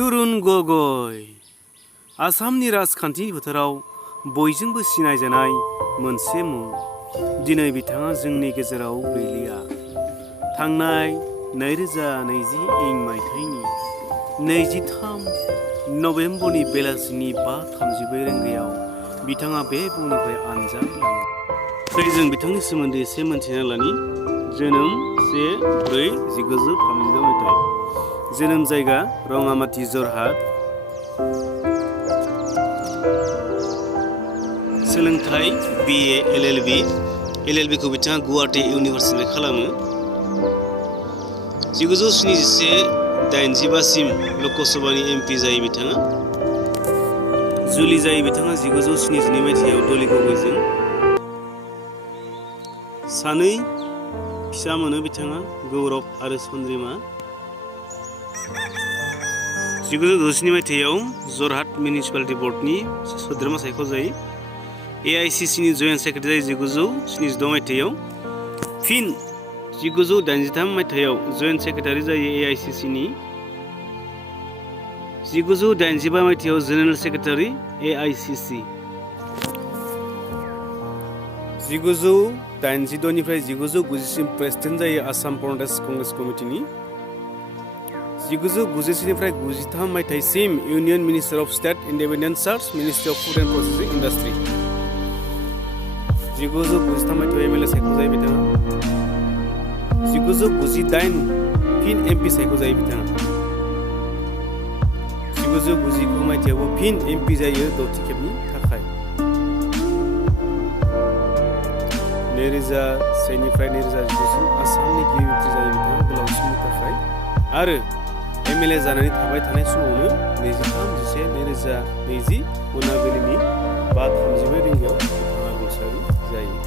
तरुण गगoi आसामनि राजखान्थिनि फोथाराव बयजोंबो सिनायजानाय मोनसे मुं। दिनै बिथाङा जोंनि गेजेराव गैलिया। थांनाय 2020 मायथाइनि 23 नबेम्बरनि बेलासिनि 5:34 रिंगायाव बिथाङा बे बुहुमनिफ्राय आनजाद लानो। फै जों बिथांनि सोमोन्दै एसे मोनथिना लानि। जोनोम 1/4/1932 मायथाइ। जोनोम जायगा रङामाटी जरहाट। सोलोंथाइ BA LLB खौ बिथाङा गुवाहाटी इउनिभारसिटिनिफ्राय खालामो। 1971-85 सिम लकसभानि MP जायो बिथाङा। जुलि जायो बिथाङा 1972 मायथाइयाव tarun गगойजों। सानै फिसा मोनो बिथाङा गौरब आरो चन्द्रिमा। 1967 मायथाइयाव जरहाट मिउनिसिपालिटि बर्डनि सोद्रोमा सायख'जायो। AICC नि जयेन्ट सेक्रेटारि जायो 1976 मायथाइयाव। फिन 1983 मायथाइयाव जयेन्ट सेक्रेटारि जायो AICC नि। 1985 मायथाइयाव जेनेरेल सेक्रेटारि AICC। 1986 निफ्राय 1990 सिम प्रेसिडेन्ट जायो आसाम प्रदेश कंग्रेस कमिटिनि। 1991 निफ्राय 93 मायथाइसिम union minister of state independent charge ministry of food and processing industry. 1993 मायथाइयाव MLA सायख'जायो बिथाङा। 1998 फिन MP सायख'जायो बिथाङा। 1999 मायथाइयावबो फिन MP जायो 6थि खेबनि थाखाय। 2001 निफ्राय 2019 सिम आसामनि गिबि मन्थ्रि जायो बिथाङा गोलाव समनि थाखाय आरो MLA जानानै थाबाय थानाय समावनो 23/11/2020 मोनाबिलिनि 5:34 रिंगायाव बिथाङा रुंसारि जायो।